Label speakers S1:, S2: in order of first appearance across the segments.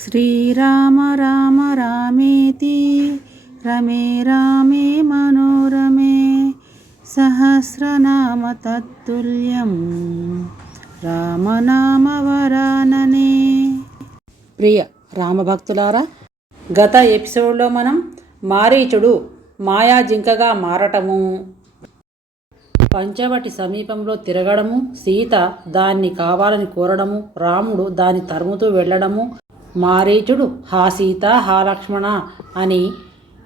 S1: శ్రీరామ రామ రామేతి రమే రామే మనోరమే సహస్రనామ తత్తుల్యం రామనామవరాననే ప్రియ రామభక్తులారా గత ఎపిసోడ్లో మనం మారీచుడు మాయా జింకగా మారటము పంచవటి సమీపంలో తిరగడము సీత దాన్ని కావాలని కోరడము రాముడు దాన్ని తరుముతూ వెళ్ళడము మారీచుడు హా సీత హా లక్ష్మణ అని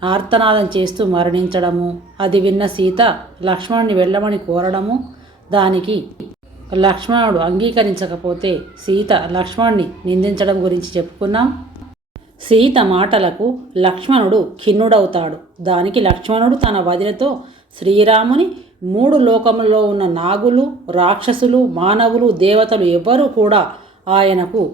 S1: ఆర్తనాదం చేస్తూ మరణించడము. అది విన్న సీత లక్ష్మణుని వెళ్ళమని కోరడము. దానికి లక్ష్మణుడు అంగీకరించకపోతే సీత లక్ష్మణుని నిందించడం గురించి చెప్పుకున్నాం. సీత మాటలకు లక్ష్మణుడు ఖిన్నుడవుతాడు. దానికి లక్ష్మణుడు తన వదినతో శ్రీరాముని మూడు లోకములలో ఉన్న నాగులు రాక్షసులు మానవులు దేవతలు ఎవ్వరూ కూడా ఆయనకు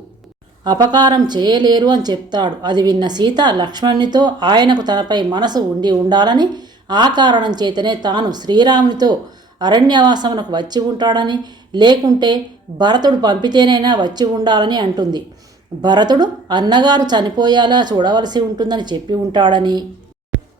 S1: అపకారం చేయలేరు అని చెప్తాడు. అది విన్న సీత లక్ష్మణునితో ఆయనకు తనపై మనసు ఉండి ఉండాలని ఆ కారణం చేతనే తాను శ్రీరామునితో అరణ్యవాసమునకు వచ్చి ఉంటాడని లేకుంటే భరతుడు పంపితేనైనా వచ్చి ఉండాలని అంటుంది. భరతుడు అన్నగారు చనిపోయేలా చూడవలసి ఉంటుందని చెప్పి ఉంటాడని.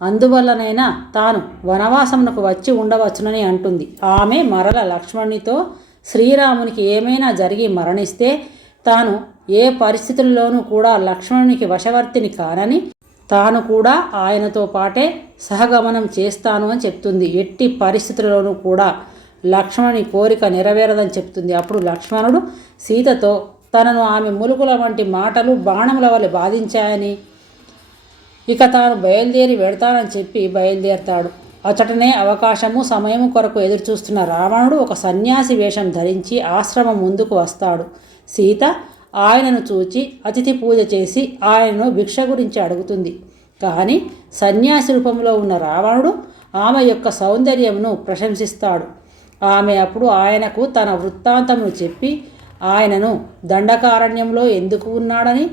S1: అందువల్లనైనా తాను వనవాసమునకు వచ్చి ఉండవచ్చునని అంటుంది. ఆమె మరల లక్ష్మణునితో శ్రీరామునికి ఏమైనా జరిగి మరణిస్తే తాను ఏ పరిస్థితుల్లోనూ కూడా లక్ష్మణునికి వశవర్తిని కానని తాను కూడా ఆయనతో పాటే సహగమనం చేస్తాను అని చెప్తుంది. ఎట్టి పరిస్థితుల్లోనూ కూడా లక్ష్మణుని కోరిక నెరవేరదని చెప్తుంది. అప్పుడు లక్ష్మణుడు సీతతో తనను ఆమె ములుకుల వంటి మాటలు బాణముల వల్ల బాధించాయని ఇక తాను బయలుదేరి వెడతానని చెప్పి బయలుదేరతాడు. అచటనే అవకాశము సమయము కొరకు ఎదురుచూస్తున్న రావణుడు ఒక సన్యాసి వేషం ధరించి ఆశ్రమం ముందుకు వస్తాడు. సీత ఆయనను చూచి అతిథి పూజ చేసి ఆయనను భిక్ష గురించి అడుగుతుంది. కానీ సన్యాసి రూపంలో ఉన్న రావణుడు ఆమె యొక్క సౌందర్యమును ప్రశంసిస్తాడు. ఆమె అప్పుడు ఆయనకు తన వృత్తాంతమును చెప్పి ఆయనను దండకారణ్యంలో ఎందుకు ఉన్నాడని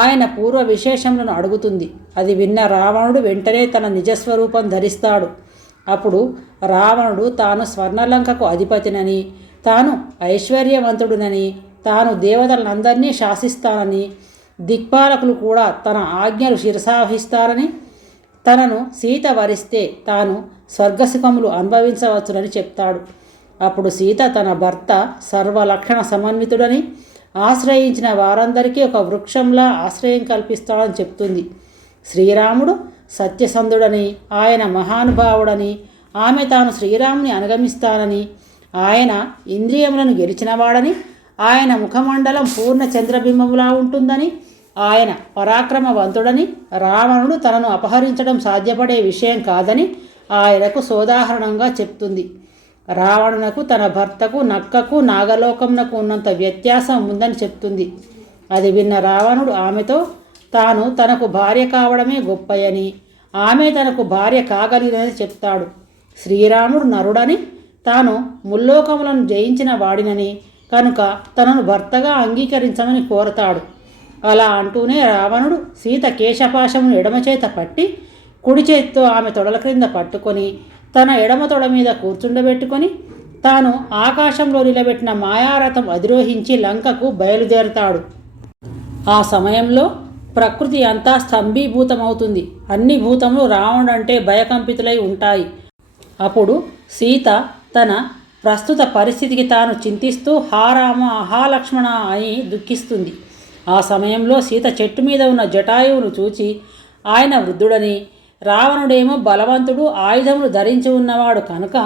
S1: ఆయన పూర్వ విశేషములను అడుగుతుంది. అది విన్న రావణుడు వెంటనే తన నిజస్వరూపం ధరిస్తాడు. అప్పుడు రావణుడు తాను స్వర్ణలంకకు అధిపతినని తాను ఐశ్వర్యవంతుడునని తాను దేవతలందరినీ శాసిస్తానని దిక్పాలకులు కూడా తన ఆజ్ఞలు శిరసావహిస్తారని తనను సీత వరిస్తే తాను స్వర్గసుఖములు అనుభవించవచ్చునని చెప్తాడు. అప్పుడు సీత తన భర్త సర్వలక్షణ సమన్వితుడని ఆశ్రయించిన వారందరికీ ఒక వృక్షంలా ఆశ్రయం కల్పిస్తాడని చెప్తుంది. శ్రీరాముడు సత్యసంధుడని ఆయన మహానుభావుడని ఆమె తాను శ్రీరాముని అనుగమిస్తానని ఆయన ఇంద్రియములను గెలిచినవాడని ఆయన ముఖమండలం పూర్ణ చంద్రబింబములా ఉంటుందని ఆయన పరాక్రమవంతుడని రావణుడు తనను అపహరించడం సాధ్యపడే విషయం కాదని ఆయనకు సోదాహరణంగా చెప్తుంది. రావణునకు తన భర్తకు నక్కకు నాగలోకమునకు ఉన్నంత వ్యత్యాసం ఉందని చెప్తుంది. అది విన్న రావణుడు ఆమెతో తాను తనకు భార్య కావడమే గొప్పయని ఆమె తనకు భార్య కాగలిగినని చెప్తాడు. శ్రీరాముడు నరుడని తాను ముల్లోకములను జయించిన వాడినని కనుక తనను భర్తగా అంగీకరించమని కోరతాడు. అలా అంటూనే రావణుడు సీత కేశపాశమును ఎడమచేత పట్టి కుడి చేతితో ఆమె తొడల క్రింద పట్టుకొని తన ఎడమ తొడ మీద కూర్చుండబెట్టుకొని తాను ఆకాశంలో నిలబెట్టిన మాయారథం అధిరోహించి లంకకు బయలుదేరతాడు. ఆ సమయంలో ప్రకృతి అంతా స్తంభీభూతమవుతుంది. అన్ని భూతములు రావణుడంటే భయకంపితులై ఉంటాయి. అప్పుడు సీత తన ప్రస్తుత పరిస్థితికి తాను చింతిస్తూ హారామ రామ అని దుఃఖిస్తుంది. ఆ సమయంలో సీత చెట్టు మీద ఉన్న జటాయువును చూచి ఆయన వృద్ధుడని రావణుడేమో బలవంతుడు ఆయుధములు ధరించి ఉన్నవాడు కనుక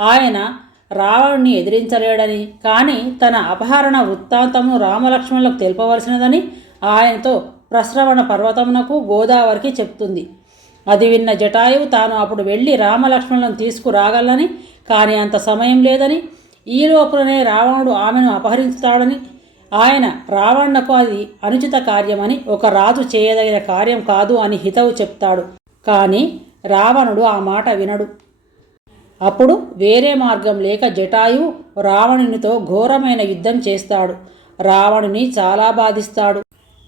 S1: ఆయన రావణుని ఎదిరించలేడని కానీ తన అపహరణ వృత్తాంతమును రామలక్ష్మణులకు తెలుపవలసినదని ఆయనతో ప్రశ్రవణ పర్వతమునకు గోదావరికి చెప్తుంది. అది విన్న జటాయువు తాను అప్పుడు వెళ్ళి రామలక్ష్మణులను తీసుకురాగలని కానీ అంత సమయం లేదని ఈ లోపులనే రావణుడు ఆమెను అపహరిస్తాడని ఆయన రావణకు అది అనుచిత కార్యమని ఒక రాజు చేయదగిన కార్యం కాదు అని హితవు చెప్తాడు. కానీ రావణుడు ఆ మాట వినడు. అప్పుడు వేరే మార్గం లేక జటాయు రావణునితో ఘోరమైన యుద్ధం చేస్తాడు. రావణుని చాలా బాధిస్తాడు.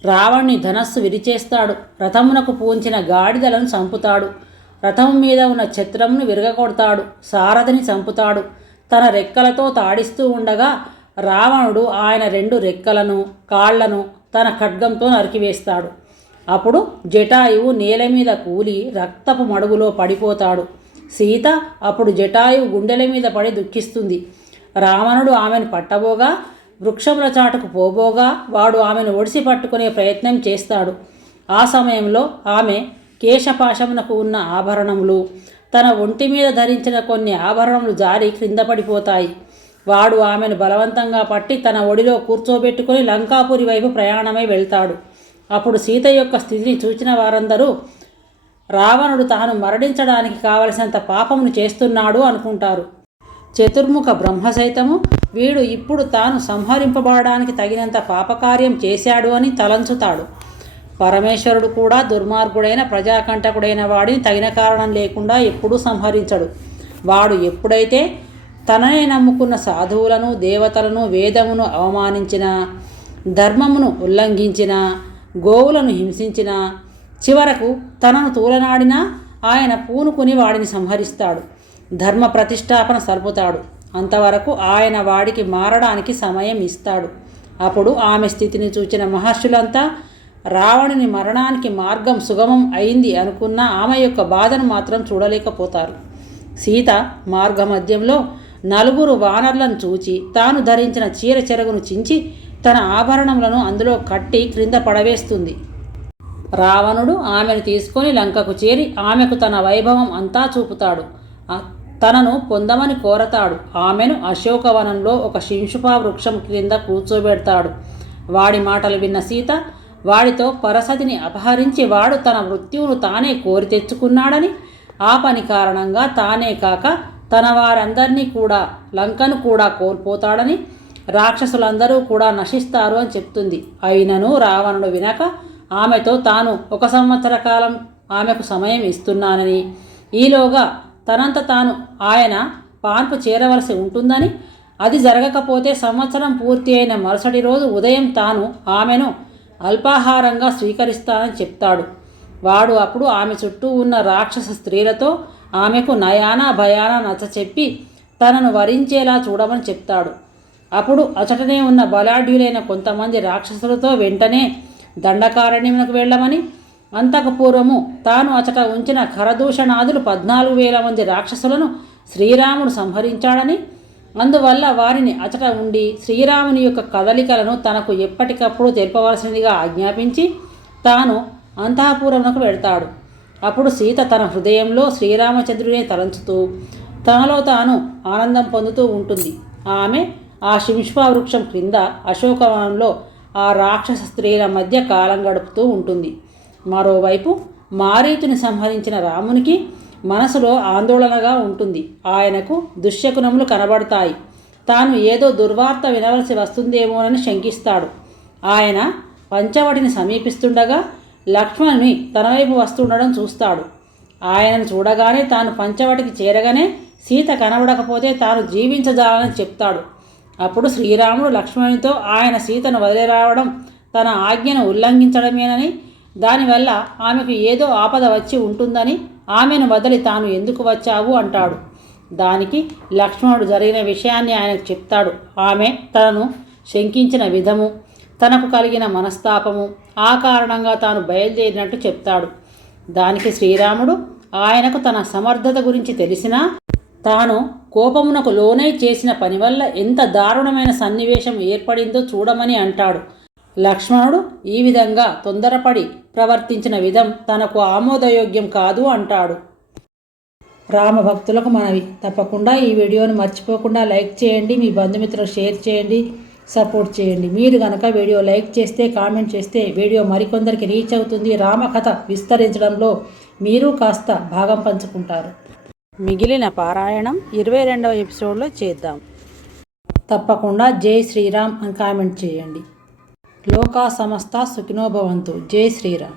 S1: రావణ్ణి ధనస్సు విరిచేస్తాడు. రథమునకు పూంచిన గాడిదలను చంపుతాడు. రథం మీద ఉన్న ఛత్రంను విరగకొడతాడు సారథిని చంపుతాడు. తన రెక్కలతో తాడిస్తూ ఉండగా రావణుడు ఆయన రెండు రెక్కలను కాళ్ళను తన ఖడ్గంతో నరికివేస్తాడు. అప్పుడు జటాయువు నేల మీద కూలి రక్తపు మడుగులో పడిపోతాడు. సీత అప్పుడు జటాయువు గుండెల మీద పడి దుఃఖిస్తుంది. రావణుడు ఆమెను పట్టబోగా వృక్షముల చాటుకు పోబోగా వాడు ఆమెను ఒడిసి పట్టుకునే ప్రయత్నం చేస్తాడు. ఆ సమయంలో ఆమె కేశపాశమునకు ఉన్న ఆభరణములు. తన ఒంటి మీద ధరించిన కొన్ని ఆభరణములు జారి క్రింద పడిపోతాయి. వాడు ఆమెను బలవంతంగా పట్టి తన ఒడిలో కూర్చోబెట్టుకుని లంకాపురి వైపు ప్రయాణమై వెళ్తాడు. అప్పుడు సీత యొక్క స్థితిని చూచిన వారందరూ రావణుడు తాను మరణించడానికి కావలసినంత పాపమును చేస్తున్నాడు అనుకుంటారు. చతుర్ముఖ బ్రహ్మ సైతము వీడు ఇప్పుడు తాను సంహరింపబడడానికి తగినంత పాపకార్యం చేశాడు అని తలంచుతాడు. పరమేశ్వరుడు కూడా దుర్మార్గుడైన ప్రజాకంటకుడైన వాడిని తగిన కారణం లేకుండా ఎప్పుడూ సంహరించడు. వాడు ఎప్పుడైతే తననే నమ్ముకున్న సాధువులను దేవతలను వేదమును అవమానించిన ధర్మమును ఉల్లంఘించిన గోవులను హింసించిన చివరకు తనను తూలనాడినా ఆయన పూనుకుని వాడిని సంహరిస్తాడు. ధర్మ ప్రతిష్టాపన సరుపుతాడు. అంతవరకు ఆయన వాడికి మారడానికి సమయం ఇస్తాడు. అప్పుడు ఆమె స్థితిని చూచిన మహర్షులంతా రావణుని మరణానికి మార్గం సుగమం అయింది అనుకున్న ఆమె యొక్క బాధను మాత్రం చూడలేకపోతారు. సీత మార్గ మధ్యంలో నలుగురు వానర్లను చూచి తాను ధరించిన చీర చెరగును చించి తన ఆభరణములను అందులో కట్టి క్రింద పడవేస్తుంది. రావణుడు ఆమెను తీసుకొని లంకకు చేరి ఆమెకు తన వైభవం అంతా చూపుతాడు. తనను పొందమని కోరతాడు. ఆమెను అశోకవనంలో ఒక శింషుపా వృక్షం క్రింద కూర్చోబెడతాడు. వాడి మాటలు విన్న సీత వాడితో పరసతిని అపహరించి వాడు తన మృత్యువును తానే కోరి తెచ్చుకున్నాడని ఆ పని కారణంగా తానే కాక తన వారందరినీ కూడా లంకను కూడా కోల్పోతాడని రాక్షసులందరూ కూడా నశిస్తారు అని చెప్తుంది. అయినను రావణుడు వినక ఆమెతో తాను ఒక సంవత్సర కాలం ఆమెకు సమయం ఇస్తున్నానని ఈలోగా తనంత తాను ఆయన పాన్పు చేరవలసి ఉంటుందని అది జరగకపోతే సంవత్సరం పూర్తి అయిన మరుసటి రోజు ఉదయం తాను ఆమెను అల్పాహారంగా స్వీకరిస్తానని చెప్తాడు. వాడు అప్పుడు ఆమె చుట్టూ ఉన్న రాక్షస స్త్రీలతో ఆమెకు నయాన భయాన నచ్చచెప్పి తనను వరించేలా చూడమని చెప్తాడు. అప్పుడు అచటనే ఉన్న బలాఢ్యులైన కొంతమంది రాక్షసులతో వెంటనే దండకారణ్యమునకు వెళ్ళమని అంతకు పూర్వము తాను అచట ఉంచిన ఖరదూషణాదులు పద్నాలుగు వేల మంది రాక్షసులను శ్రీరాముడు సంహరించాడని అందువల్ల వారిని అచట ఉండి శ్రీరాముని యొక్క కదలికలను తనకు ఎప్పటికప్పుడు తెలుపవలసిందిగా ఆజ్ఞాపించి తాను అంతఃపురమునకు వెళ్తాడు. అప్పుడు సీత తన హృదయంలో శ్రీరామచంద్రునే తలంచుతూ తనలో తాను ఆనందం పొందుతూ ఉంటుంది. ఆమె ఆ శింష్పా వృక్షం క్రింద అశోకవనంలో ఆ రాక్షస స్త్రీల మధ్య కాలం గడుపుతూ ఉంటుంది. మరోవైపు మారీతుని సంహరించిన రామునికి మనసులో ఆందోళనగా ఉంటుంది. ఆయనకు దుశ్శకునములు కనబడతాయి. తాను ఏదో దుర్వార్త వినవలసి వస్తుందేమోనని శంకిస్తాడు. ఆయన పంచవటిని సమీపిస్తుండగా లక్ష్మణుని తన వైపు వస్తుండడం చూస్తాడు. ఆయనను చూడగానే తాను పంచవటికి చేరగానే సీత కనబడకపోతే తాను జీవించజాలని చెప్తాడు. అప్పుడు శ్రీరాముడు లక్ష్మణునితో ఆయన సీతను వదిలిరావడం తన ఆజ్ఞను ఉల్లంఘించడమేనని దానివల్ల ఆమెకు ఏదో ఆపద వచ్చి ఉంటుందని ఆమెను వదిలి తాను ఎందుకు వచ్చావు అంటాడు. దానికి లక్ష్మణుడు జరిగిన విషయాన్ని ఆయనకు చెప్తాడు. ఆమె తనను శంకించిన విధము తనకు కలిగిన మనస్తాపము ఆ కారణంగా తాను బయలుదేరినట్టు చెప్తాడు. దానికి శ్రీరాముడు ఆయనకు తన సమర్థత గురించి తెలిసినా తాను కోపమునకు లోనై చేసిన పని వల్ల ఎంత దారుణమైన సన్నివేశం ఏర్పడిందో చూడమని అంటాడు. లక్ష్మణుడు ఈ విధంగా తొందరపడి ప్రవర్తించిన విధం తనకు ఆమోదయోగ్యం కాదు అంటాడు. రామభక్తులకు మనవి. తప్పకుండా ఈ వీడియోను మర్చిపోకుండా లైక్ చేయండి మీ బంధుమిత్రులకు షేర్ చేయండి సపోర్ట్ చేయండి. మీరు కనుక వీడియో లైక్ చేస్తే కామెంట్ చేస్తే వీడియో మరికొందరికి రీచ్ అవుతుంది. రామకథ విస్తరించడంలో మీరు కాస్త భాగం పంచుకుంటారు. మిగిలిన పారాయణం ఇరవై రెండవ ఎపిసోడ్లో చేద్దాం. తప్పకుండా జై శ్రీరామ్ అని కామెంట్ చేయండి. లోకా సమస్త సుఖినోభవంతు జై శ్రీరామ్.